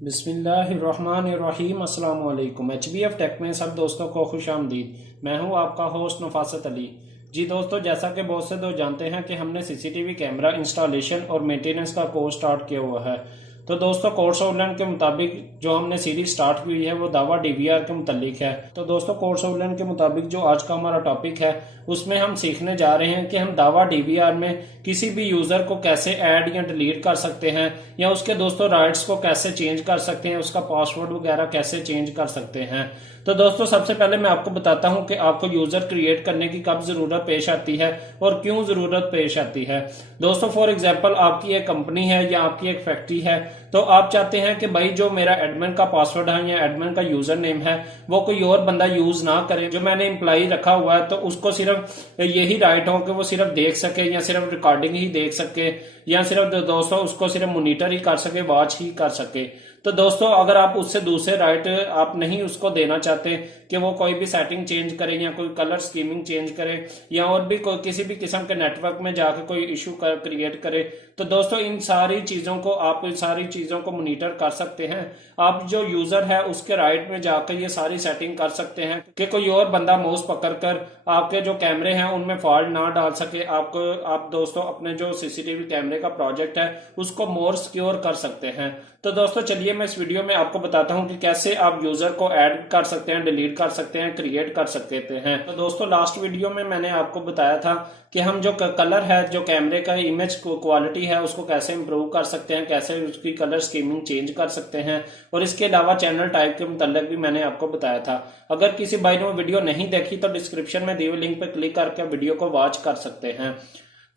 बिस्मिल्लाहिर्रहमानिर्रहीम अस्सलाम वालेकुम। HBF टेक में सब दोस्तों को खुश आमदीद। मैं हूं आपका होस्ट नफासत अली। जी दोस्तों, जैसा कि बहुत से दोस्त जानते हैं कि हमने CCTV कैमरा इंस्टॉलेशन और मेंटेनेंस का कोर्स स्टार्ट किया हुआ है। तो दोस्तों, कोर्स आउटलाइन के मुताबिक जो हमने सीरीज स्टार्ट हुई है वो दावा DVR के मुतालिक है। तो दोस्तों, कोर्स आउटलाइन के मुताबिक जो आज का हमारा टॉपिक है उसमें हम सीखने जा रहे हैं कि हम दावा DVR में किसी भी यूजर को कैसे ऐड या डिलीट कर सकते हैं, या उसके दोस्तों राइट्स को कैसे चेंज कर सकते हैं, उसका पासवर्ड वगैरह कैसे चेंज कर सकते हैं। तो दोस्तों, सबसे पहले मैं आपको बताता हूं कि आपको यूजर क्रिएट करने की कब जरूरत पेश आती है और क्यों जरूरत पेश आती है। दोस्तों, फॉर एग्जांपल आपकी एक कंपनी है या आपकी एक फैक्ट्री है, तो आप चाहते हैं कि भाई जो मेरा एडमिन का पासवर्ड है या एडमिन का यूजर नेम है वो कोई और बंदा यूज ना करे। जो मैंने एम्प्लॉय रखा हुआ है तो उसको सिर्फ यही राइट हो कि वो सिर्फ देख सके या सिर्फ रिकॉर्डिंग ही देख सके, या सिर्फ दोस्तों उसको सिर्फ मॉनिटर ही कर सके, वॉच ही कर सके। तो दोस्तों, अगर आप उससे दूसरे राइट आप नहीं उसको देना चाहते कि वो कोई भी सेटिंग चेंज करे या कोई कलर स्कीमिंग चेंज करे या और भी कोई किसी भी किस्म के नेटवर्क में जाकर कोई इशू क्रिएट करे, तो दोस्तों इन सारी चीजों को मॉनिटर कर सकते हैं। आप जो यूजर है उसके राइट में जाकर ये सारी सेटिंग कर सकते हैं कि कोई और बंदा माउस पकड़कर आपके जो कैमरे हैं उनमें फॉल्ट ना डाल सके। आप दोस्तों अपने जो CCTV कैमरे का प्रोजेक्ट है उसको मोर सिक्योर कर सकते हैं। तो दोस्तों चलिए मैं इस वीडियो में आपको बताता हूं कि कैसे आप यूजर को ऐड कर सकते हैं, डिलीट कर सकते हैं, क्रिएट कर सकते हैं। तो दोस्तों, लास्ट वीडियो में मैंने आपको बताया था कि हम जो कलर है, जो कैमरे का इमेज क्वालिटी है, उसको कैसे इंप्रूव कर सकते हैं, कैसे उसकी कलर स्कीमिंग चेंज कर सकते हैं, और इसके अलावा चैनल टाइप के मुताल्लिक भी मैंने आपको बताया था। अगर किसी भाई ने वो वीडियो नहीं देखी तो डिस्क्रिप्शन में दिए हुए लिंक पर क्लिक करके वीडियो को वॉच कर सकते हैं।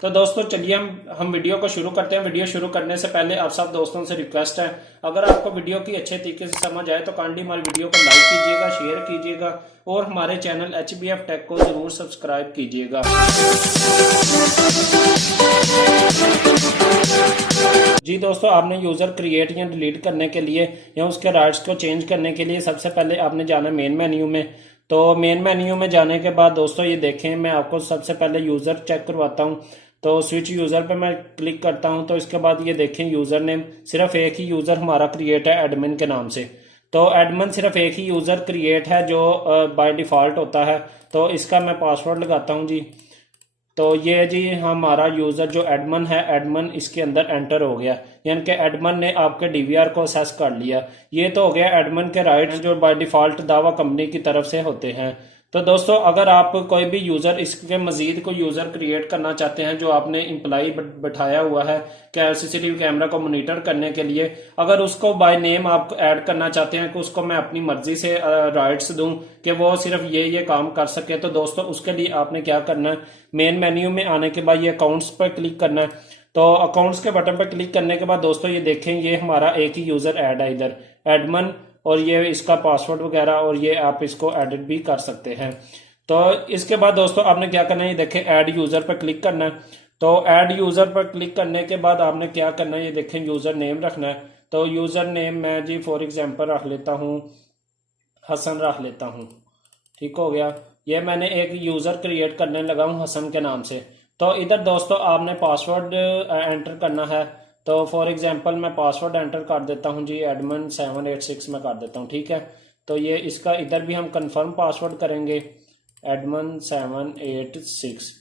तो दोस्तों चलिए हम वीडियो को शुरू करते हैं। वीडियो शुरू करने से पहले आप सब दोस्तों से रिक्वेस्ट है, अगर आपको वीडियो की अच्छे तरीके से समझ आए तो काइंडली हमारी वीडियो को लाइक कीजिएगा, शेयर कीजिएगा और हमारे चैनल HBF टेक को जरूर सब्सक्राइब कीजिएगा। जी दोस्तों, आपने यूजर क्रिएट या डिलीट करने के लिए या उसके राइट्स को चेंज करने के लिए सबसे पहले आपने जाना मेन मेन्यू में। तो मेन मेन्यू में जाने के बाद दोस्तों ये देखें, मैं आपको सबसे पहले यूजर चेक करवाता हूं। तो स्विच यूजर पे मैं क्लिक करता हूं। तो इसके बाद ये देखें, यूजर नेम सिर्फ एक ही यूजर हमारा क्रिएट है एडमिन के नाम से। तो एडमिन सिर्फ एक ही यूजर क्रिएट है जो बाय डिफॉल्ट होता है। तो इसका मैं पासवर्ड लगाता हूं जी। तो ये जी हमारा यूजर जो एडमिन है, एडमिन इसके अंदर एंटर हो गया, यानी कि एडमिन ने आपके DVR को असेस कर लिया। ये तो हो गया एडमिन के राइट्स जो बाय डिफॉल्ट दावा कंपनी की तरफ से होते हैं। तो दोस्तों, अगर आप कोई भी यूजर इसके मजीद कोई यूजर क्रिएट करना चाहते हैं जो आपने एम्प्लॉय बैठाया हुआ है CCTV कैमरा को मॉनिटर करने के लिए, अगर उसको बाय नेम आप ऐड करना चाहते हैं कि उसको मैं अपनी मर्जी से राइट्स दूं कि वो सिर्फ ये काम कर सके, तो दोस्तों उसके लिए आपने क्या करना है, मेन मेन्यू में आने के बाद ये अकाउंट्स पर क्लिक करना है। तो अकाउंट्स के बटन पर क्लिक करने के बाद दोस्तों ये देखें, ये हमारा एक ही यूजर ऐड है इधर एडमिन, और ये इसका पासवर्ड वगैरह, और ये आप इसको एडिट भी कर सकते हैं। तो इसके बाद दोस्तों आपने क्या करना है, ये देखें ऐड यूजर पर क्लिक करना है। तो ऐड यूजर पर क्लिक करने के बाद आपने क्या करना है, ये देखें यूजर नेम रखना है। तो यूजर नेम मैं जी फॉर एग्जांपल रख लेता हूँ, हसन रख लेता हूँ। ठीक हो गया, ये मैंने एक यूजर क्रिएट करने लगा हूँ हसन के नाम से। तो इधर दोस्तों आपने पासवर्ड एंटर करना है। तो फॉर एग्जांपल मैं पासवर्ड एंटर कर देता हूं जी, एडमिन 786 में कर देता हूं। ठीक है, तो ये इसका इधर भी हम कंफर्म पासवर्ड करेंगे, एडमिन 786।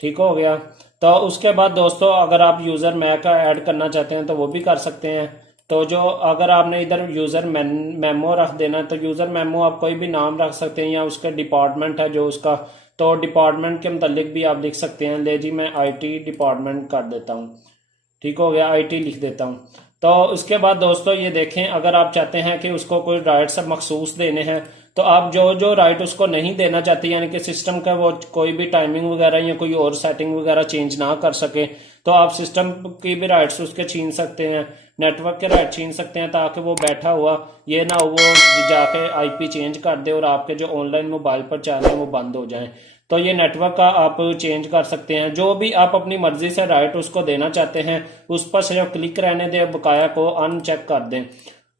ठीक हो गया। तो उसके बाद दोस्तों अगर आप यूजर मैक ऐड करना चाहते हैं तो वो भी कर सकते हैं। तो जो अगर आपने इधर यूजर मेमो रख देना है तो यूजर मेमो आप कोई भी नाम रख सकते हैं, या उसका डिपार्टमेंट है जो उसका, तो डिपार्टमेंट के मुतालिक भी आप लिख सकते हैं। ले जी मैं IT डिपार्टमेंट कर देता हूँ। ठीक हो गया, IT लिख देता हूं। तो उसके बाद दोस्तों ये देखें, अगर आप चाहते हैं कि उसको कोई राइट्स मखसूस देने हैं तो आप जो राइट उसको नहीं देना चाहते, यानी कि सिस्टम का वो कोई भी टाइमिंग वगैरह या कोई और सेटिंग वगैरह चेंज ना कर सके, तो आप सिस्टम की भी राइट्स उसके छीन सकते हैं, नेटवर्क के राइट छीन सकते हैं, ताकि वो बैठा हुआ ये ना वो जाके IP चेंज कर दे और आपके जो ऑनलाइन मोबाइल पर चैनल हैं वो बंद हो जाएं। तो ये नेटवर्क का आप चेंज कर सकते हैं। जो भी आप अपनी मर्जी से राइट उसको देना चाहते हैं उस पर सिर्फ क्लिक रहने दें, बकाया को अनचेक कर दें।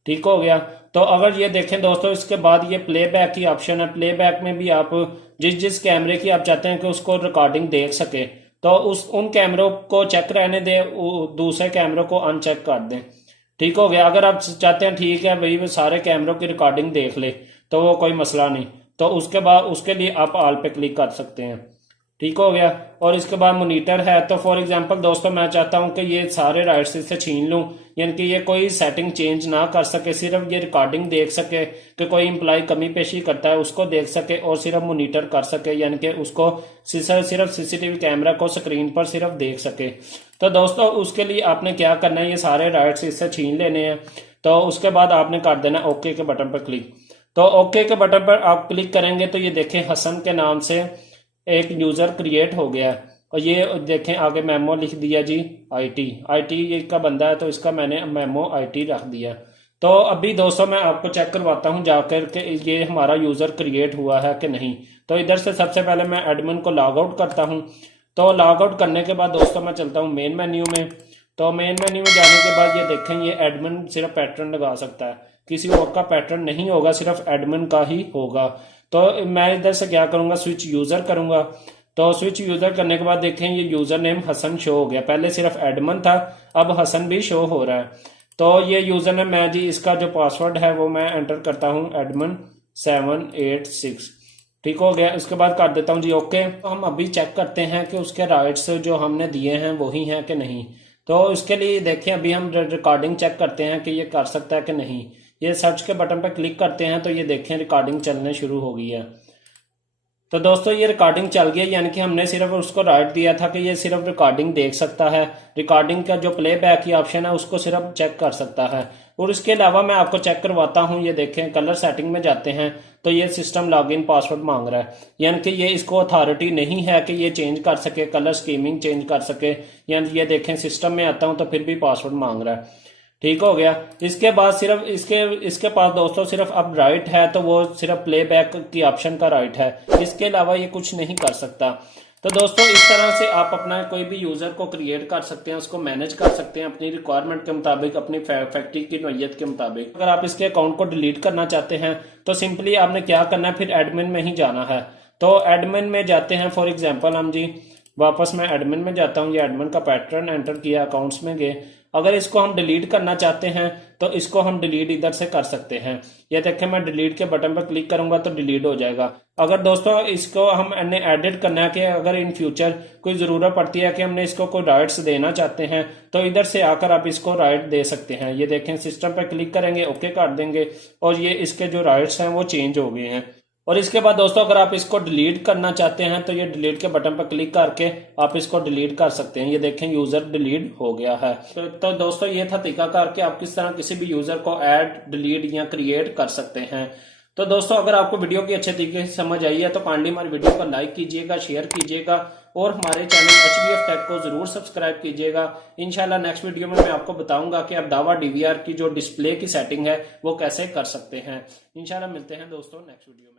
ठीक हो गया। तो अगर ये देखें दोस्तों, इसके बाद ये प्लेबैक की ऑप्शन है। प्लेबैक में भी आप जिस कैमरे की आप चाहते हैं कि उसको रिकॉर्डिंग देख सके, तो उन कैमरों को चेक रहने दें, दूसरे कैमरों को अनचेक कर दें। ठीक हो गया। अगर आप चाहते हैं ठीक है भाई वो सारे कैमरों की रिकॉर्डिंग देख ले तो वो कोई मसला नहीं, तो उसके बाद उसके लिए आप ऑल पे क्लिक कर सकते हैं। ठीक हो गया। और इसके बाद मोनीटर है, तो फॉर एग्जांपल दोस्तों मैं चाहता हूं कि ये सारे राइट्स इससे छीन लूं, यानी कि ये कोई सेटिंग चेंज ना कर सके, सिर्फ ये रिकॉर्डिंग देख सके कि कोई एम्प्लॉय कमी पेशी करता है उसको देख सके और सिर्फ मोनीटर कर सके, यानी कि उसको सिर्फ सीसीटीवी कैमरा को स्क्रीन पर सिर्फ देख सके। तो दोस्तों उसके लिए आपने क्या करना है, ये सारे राइट्स इससे छीन लेने हैं। तो उसके बाद आपने कर देना ओके के बटन पर क्लिक। तो ओके के बटन पर आप क्लिक करेंगे तो ये देखें हसन के नाम से एक यूजर क्रिएट हो गया है। और ये देखें आगे मेमो लिख दिया जी आईटी ये का बंदा है तो इसका मैंने मेमो आईटी रख दिया। तो अभी दोस्तों मैं आपको चेक करवाता हूं जाकर के ये हमारा यूजर क्रिएट हुआ है कि नहीं। तो इधर से सबसे पहले मैं एडमिन को लॉग आउट करता हूं। तो लॉग आउट करने के बाद दोस्तों मैं चलता हूं मेन मेन्यू में। तो मेन मेन्यू में जाने के बाद ये देखें ये एडमिन सिर्फ पैटर्न लगा सकता है, किसी और का पैटर्न नहीं होगा, सिर्फ एडमिन का ही होगा। तो मैं इधर से क्या करूंगा, स्विच यूजर करूंगा। तो स्विच यूजर करने के बाद देखें ये यूजर नेम हसन शो हो गया, पहले सिर्फ एडमिन था अब हसन भी शो हो रहा है। तो ये यूजर नेम मैं जी इसका जो पासवर्ड है वो मैं एंटर करता हूँ एडमिन 786। ठीक हो गया। इसके बाद कर देता हूँ जी ओके। तो हम अभी चेक करते हैं कि उसके राइट्स जो हमने दिए हैं वही हैं कि नहीं। तो इसके लिए देखें अभी हम रिकॉर्डिंग चेक करते हैं कि ये कर सकता है कि नहीं। ये सर्च के बटन पर क्लिक करते हैं तो ये देखें रिकॉर्डिंग चलने शुरू हो गई है। तो दोस्तों ये रिकॉर्डिंग चल गई, यानी कि हमने सिर्फ उसको राइट दिया था कि ये सिर्फ रिकॉर्डिंग देख सकता है, रिकॉर्डिंग का जो प्लेबैक की ऑप्शन है उसको सिर्फ चेक कर सकता है। और इसके अलावा मैं आपको चेक करवाता हूं, ये देखें कलर सेटिंग में जाते हैं तो ये सिस्टम लॉगिन पासवर्ड मांग रहा है, यानी कि ये इसको अथॉरिटी नहीं है कि ये चेंज कर सके, कलर स्कीमिंग चेंज कर सके। यानी ये देखें सिस्टम में आता हूं तो फिर भी पासवर्ड मांग रहा है। ठीक हो गया। इसके बाद सिर्फ इसके पास दोस्तों सिर्फ अब राइट है तो वो सिर्फ प्लेबैक की ऑप्शन का राइट है, इसके अलावा ये कुछ नहीं कर सकता। तो दोस्तों इस तरह से आप अपना कोई भी यूजर को क्रिएट कर सकते हैं, उसको मैनेज कर सकते हैं अपनी रिक्वायरमेंट के मुताबिक, अपनी फैक्ट्री की नोयत के मुताबिक। अगर आप इसके अकाउंट को डिलीट करना चाहते हैं तो सिंपली आपने क्या करना है, फिर एडमिन में ही जाना है। तो एडमिन में जाते हैं, फॉर एग्जाम्पल हम जी वापस मैं एडमिन में जाता हूँ, ये एडमिन का पैटर्न एंटर किया, अकाउंट्स में गए। अगर इसको हम डिलीट करना चाहते हैं तो इसको हम डिलीट इधर से कर सकते हैं। ये देखें मैं डिलीट के बटन पर क्लिक करूंगा तो डिलीट हो जाएगा। अगर दोस्तों इसको हमने एडिट करना है कि अगर इन फ्यूचर कोई जरूरत पड़ती है कि हमने इसको कोई राइट्स देना चाहते हैं तो इधर से आकर आप इसको राइट दे सकते हैं। ये देखें सिस्टम पर क्लिक करेंगे, ओके कर देंगे और ये इसके जो राइट्स हैं वो चेंज हो गए हैं। और इसके बाद दोस्तों अगर आप इसको डिलीट करना चाहते हैं तो ये डिलीट के बटन पर क्लिक करके आप इसको डिलीट कर सकते हैं। ये देखें यूजर डिलीट हो गया है। तो दोस्तों ये था तरीकाकार कि आप किस तरह किसी भी यूजर को ऐड, डिलीट या क्रिएट कर सकते हैं। तो दोस्तों अगर आपको वीडियो की अच्छे तरीके से समझ आई है तो काइंडली हमारी वीडियो को लाइक कीजिएगा, शेयर कीजिएगा और हमारे चैनल HBF टेक को जरूर सब्सक्राइब कीजिएगा। इंशाल्लाह नेक्स्ट वीडियो में मैं आपको बताऊंगा कि आप दावा DVR की जो डिस्प्ले की सेटिंग है वो कैसे कर सकते हैं। इंशाल्लाह मिलते हैं दोस्तों नेक्स्ट वीडियो में।